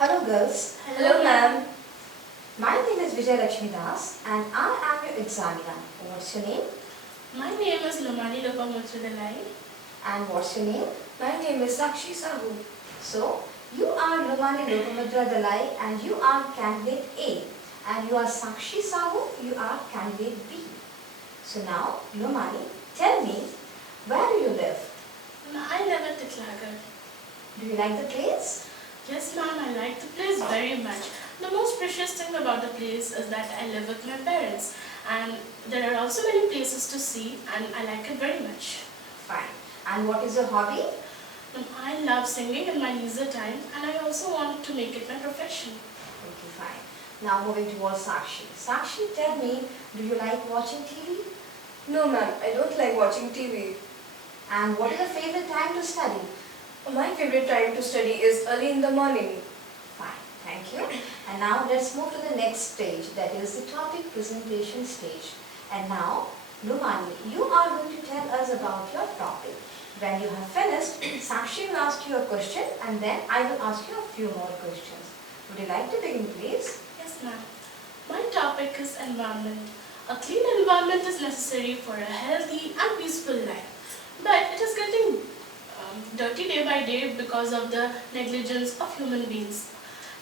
Hello girls. Hello, ma'am. My name is Vijay Lakshmi Das and I am your examiner. What's your name? My name is Lomani Lopamutrudalai. And what's your name? My name is Sakshi Sahu. So, you are Lumani Lokamudra Dalai and you are candidate A. And you are Sakshi Sahu, you are candidate B. So now, Lumani, tell me, where do you live? I live at Titlagar. Do you like the place? Yes, ma'am, I like the place very much. The most precious thing about the place is that I live with my parents. And there are also many places to see and I like it very much. Fine. And what is your hobby? I love singing in my leisure time and I also want to make it my profession. Okay, fine. Now moving towards Sakshi. Sakshi, tell me, do you like watching TV? No, ma'am, I don't like watching TV. And what is your favorite time to study? My favorite time to study is early in the morning. Fine, thank you. And now let's move to the next stage, that is the topic presentation stage. And now, Lumani, you are going to tell us about your topic. When you have finished, Sakshi will ask you a question and then I will ask you a few more questions. Would you like to begin, please? Yes, ma'am. My topic is environment. A clean environment is necessary for a healthy and peaceful life. But it is getting dirty day by day because of the negligence of human beings.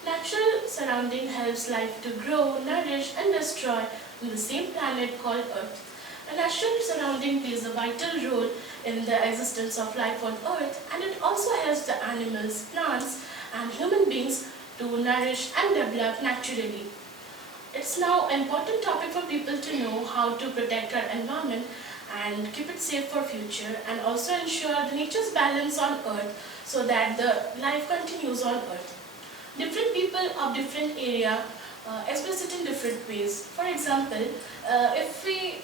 Natural surrounding helps life to grow, nourish and destroy on the same planet called Earth. A natural surrounding plays a vital role in the existence of life on Earth and it also helps the animals, plants and human beings to nourish and develop naturally. It's now an important topic for people to know how to protect our environment and keep it safe for future and also ensure the nature's balance on Earth so that the life continues on Earth. Different people of different area express it in different ways. For example, if we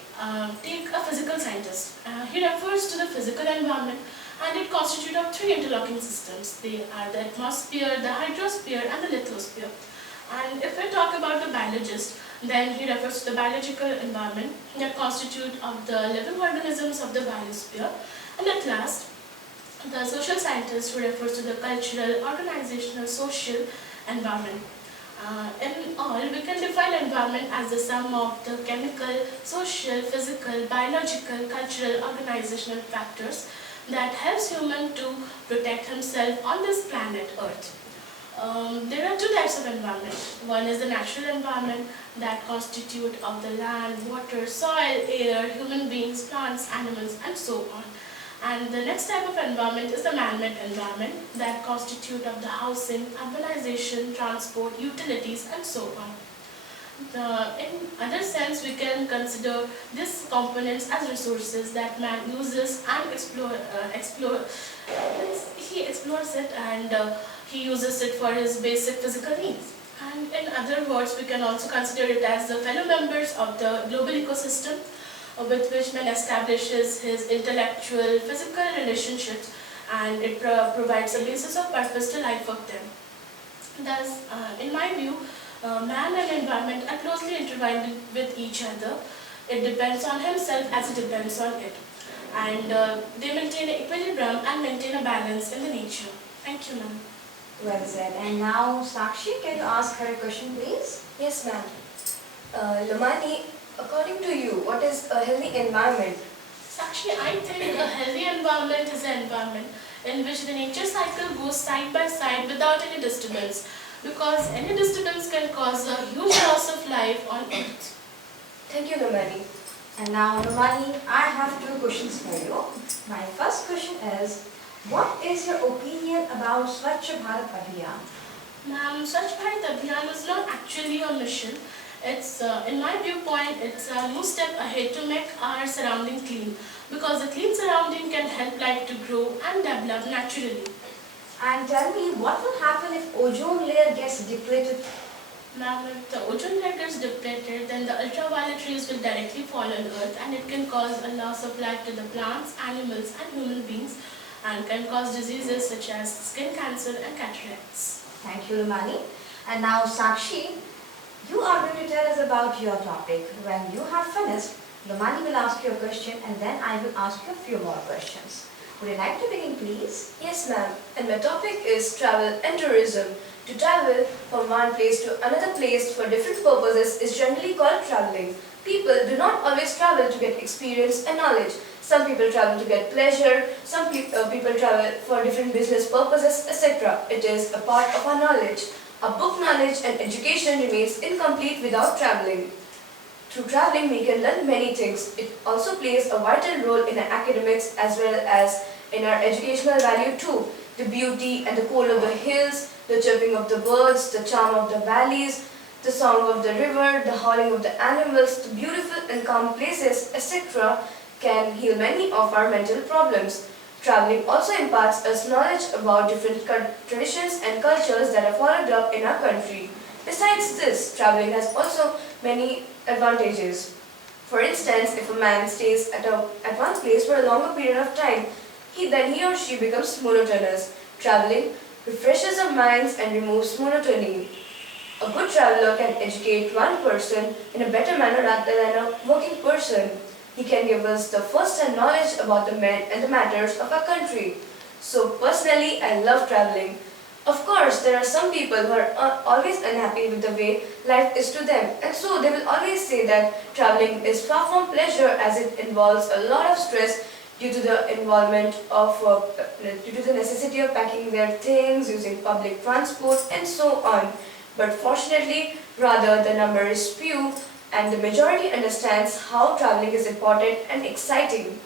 take a physical scientist, he refers to the physical environment and it constitutes of three interlocking systems. They are the atmosphere, the hydrosphere and the lithosphere. And if we talk about the biologist, then he refers to the biological environment that constitute of the living organisms of the biosphere. And at last, the social scientist who refers to the cultural, organizational, social environment. In all, we can define environment as the sum of the chemical, social, physical, biological, cultural, organizational factors that helps human to protect himself on this planet Earth. There are two types of environment. One is the natural environment that constitute of the land, water, soil, air, human beings, plants, animals and so on. And the next type of environment is the man-made environment that constitute of the housing, urbanization, transport, utilities and so on. In other sense, we can consider these components as resources that man uses and he explores it and he uses it for his basic physical needs. And in other words, we can also consider it as the fellow members of the global ecosystem with which man establishes his intellectual, physical relationships and it provides a basis of purpose to life of them. Thus, in my view, man and environment are closely intertwined with each other. It depends on himself as it depends on it. And they maintain an equilibrium and maintain a balance in the nature. Thank you, ma'am. Well said. And now, Sakshi, can you ask her a question, please? Yes, ma'am. Lamani, according to you, what is a healthy environment? Actually, I think a healthy environment is an environment in which the nature cycle goes side by side without any disturbance, because any disturbance can cause a huge loss of life on Earth. Thank you, Lamani. And now, Lumani, I have two questions for you. My first question is, what is your opinion about Swachh Bharat Abhiyan? Ma'am, Swachh Bharat Abhiyan is not actually a mission. It's, in my viewpoint, it's a new step ahead to make our surrounding clean, because the clean surrounding can help life to grow and develop naturally. And tell me, what will happen if ozone layer gets depleted? Ma'am, if the ozone layer gets depleted, then the ultraviolet rays will directly fall on Earth and it can cause a loss of life to the plants, animals and human beings and can cause diseases such as skin cancer and cataracts. Thank you, Lumani. And now, Sakshi, you are going to tell us about your topic. When you have finished, Lumani will ask you a question and then I will ask you a few more questions. Would you like to begin, please? Yes, ma'am. And my topic is travel and tourism. To travel from one place to another place for different purposes is generally called traveling. People do not always travel to get experience and knowledge. Some people travel to get pleasure, people travel for different business purposes, etc. It is a part of our knowledge. Our book knowledge and education remains incomplete without traveling. Through traveling, we can learn many things. It also plays a vital role in our academics as well as in our educational value too. The beauty and the cool of the hills, the chirping of the birds, the charm of the valleys, the song of the river, the howling of the animals, the beautiful and calm places, etc. can heal many of our mental problems. Traveling also imparts us knowledge about different traditions and cultures that are followed up in our country. Besides this, traveling has also many advantages. For instance, if a man stays at one place for a longer period of time, then he or she becomes monotonous. Traveling refreshes our minds and removes monotony. A good traveler can educate one person in a better manner rather than a working person. He can give us the first-hand knowledge about the men and the matters of our country. So personally, I love traveling. Of course, there are some people who are always unhappy with the way life is to them, and so they will always say that traveling is far from pleasure as it involves a lot of stress due to the due to the necessity of packing their things, using public transport, and so on. But fortunately, rather the number is few, and the majority understands how traveling is important and exciting.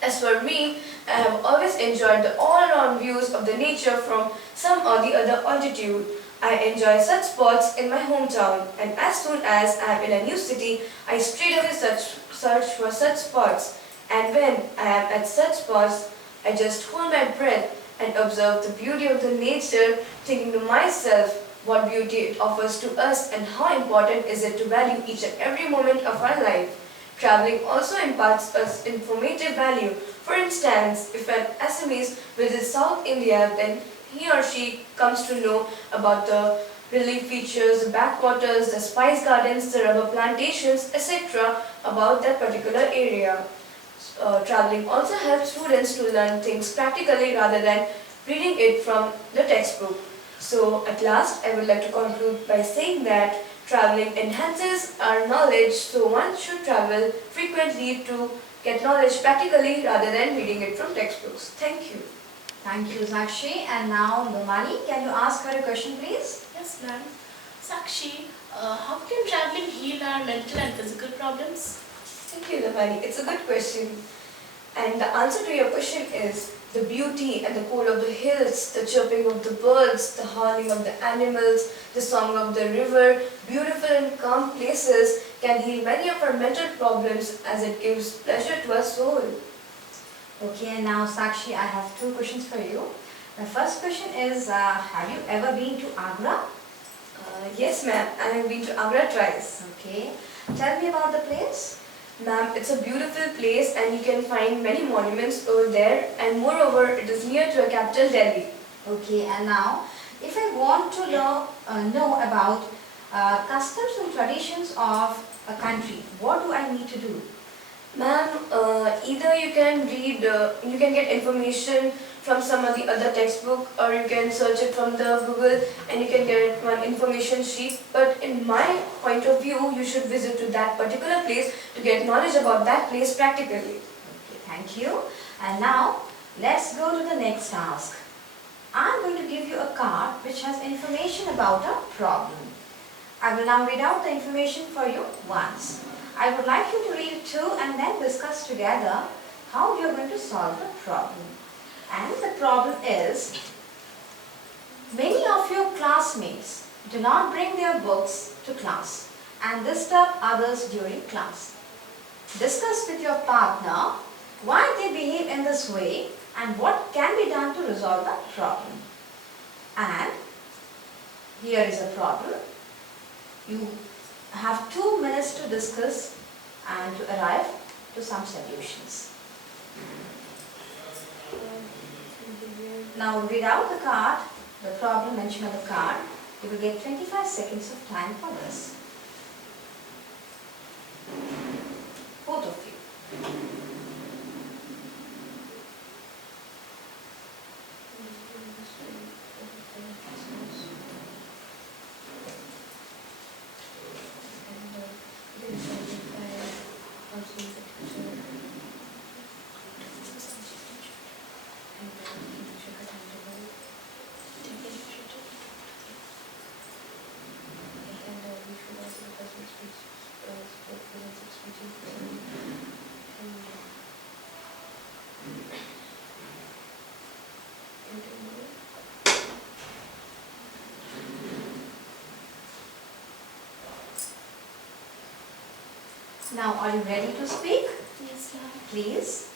As for me, I have always enjoyed the all-around views of the nature from some or the other altitude. I enjoy such spots in my hometown, and as soon as I am in a new city, I straightaway search for such spots. And when I am at such spots, I just hold my breath and observe the beauty of the nature, thinking to myself what beauty it offers to us and how important is it to value each and every moment of our life. Traveling also imparts us informative value. For instance, if an Assamese visits South India, then he or she comes to know about the relief features, the backwaters, the spice gardens, the rubber plantations, etc. about that particular area. Traveling also helps students to learn things practically rather than reading it from the textbook. So at last, I would like to conclude by saying that traveling enhances our knowledge, so one should travel frequently to get knowledge practically rather than reading it from textbooks. Thank you. Thank you, Sakshi. And now, Lumani, can you ask her a question, please? Yes, ma'am. Sakshi, how can traveling heal our mental and physical problems? Thank you, Lavani. It's a good question. And the answer to your question is the beauty and the cool of the hills, the chirping of the birds, the howling of the animals, the song of the river, beautiful and calm places can heal many of our mental problems as it gives pleasure to our soul. Okay, and now, Sakshi, I have two questions for you. The first question is, have you ever been to Agra? Yes, ma'am. I have been to Agra twice. Okay. Tell me about the place. Ma'am, it's a beautiful place and you can find many monuments over there, and moreover, it is near to a capital, Delhi. Okay, and now, if I want to know about customs and traditions of a country, what do I need to do? Ma'am, either you can you can get information from some of the other textbook, or you can search it from the Google and you can get one information sheet. But in my point of view, you should visit to that particular place to get knowledge about that place practically. Okay, thank you. And now, let's go to the next task. I'm going to give you a card which has information about a problem. I will now read out the information for you once. I would like you to read it too and then discuss together how you are going to solve the problem. And the problem is, many of your classmates do not bring their books to class and disturb others during class. Discuss with your partner why they behave in this way and what can be done to resolve the problem. And here is a problem. You have 2 minutes to discuss and to arrive to some solutions. Now read out the card, the problem mentioned on the card. You will get 25 seconds of time for this. Both of you. Now, are you ready to speak? Yes, ma'am. Please.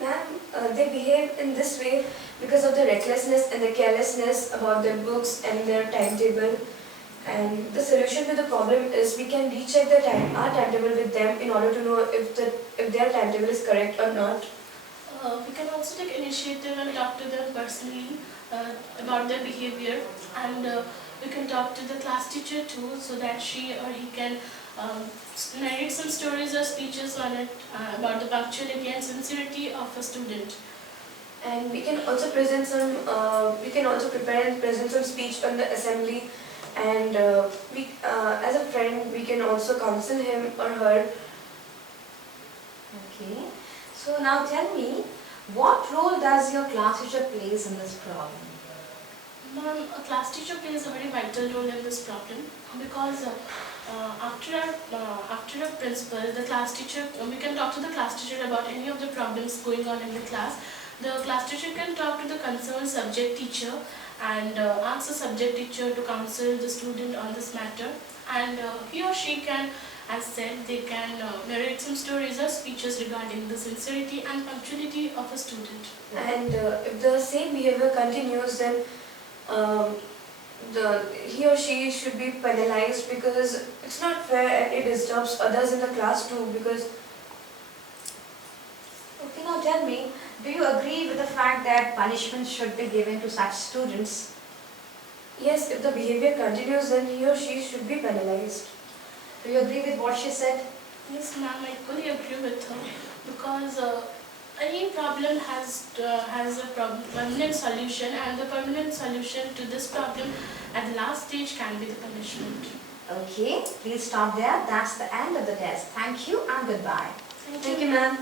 Ma'am, they behave in this way because of the recklessness and the carelessness about their books and their timetable. And the solution to the problem is we can recheck our timetable with them in order to know if their timetable is correct or not. We can also take initiative and talk to them personally about their behavior, and we can talk to the class teacher too, so that she or he can narrate some stories or speeches on it about the punctuality and sincerity of a student. And we can also prepare and present some speech on the assembly. And as a friend, we can also counsel him or her. Okay. So now tell me, what role does your class teacher plays in this problem? Ma'am, a class teacher plays a very vital role in this problem because after a principal, the class teacher, we can talk to the class teacher about any of the problems going on in the class. The class teacher can talk to the concerned subject teacher and ask the subject teacher to counsel the student on this matter, and he or she can, as said, they can narrate some stories or speeches regarding the sincerity and punctuality of a student. And if the same behavior continues, then he or she should be penalized, because it's not fair and it disturbs others in the class too. Because Okay, now tell me, do you agree with the fact that punishment should be given to such students? yes, if the behavior continues, then he or she should be penalized. Do you agree with what she said? Yes, ma'am, I fully agree with her because any problem has a permanent solution, and the permanent solution to this problem at the last stage can be the punishment. Okay, please stop there. That's the end of the test. Thank you and goodbye. Thank you, ma'am.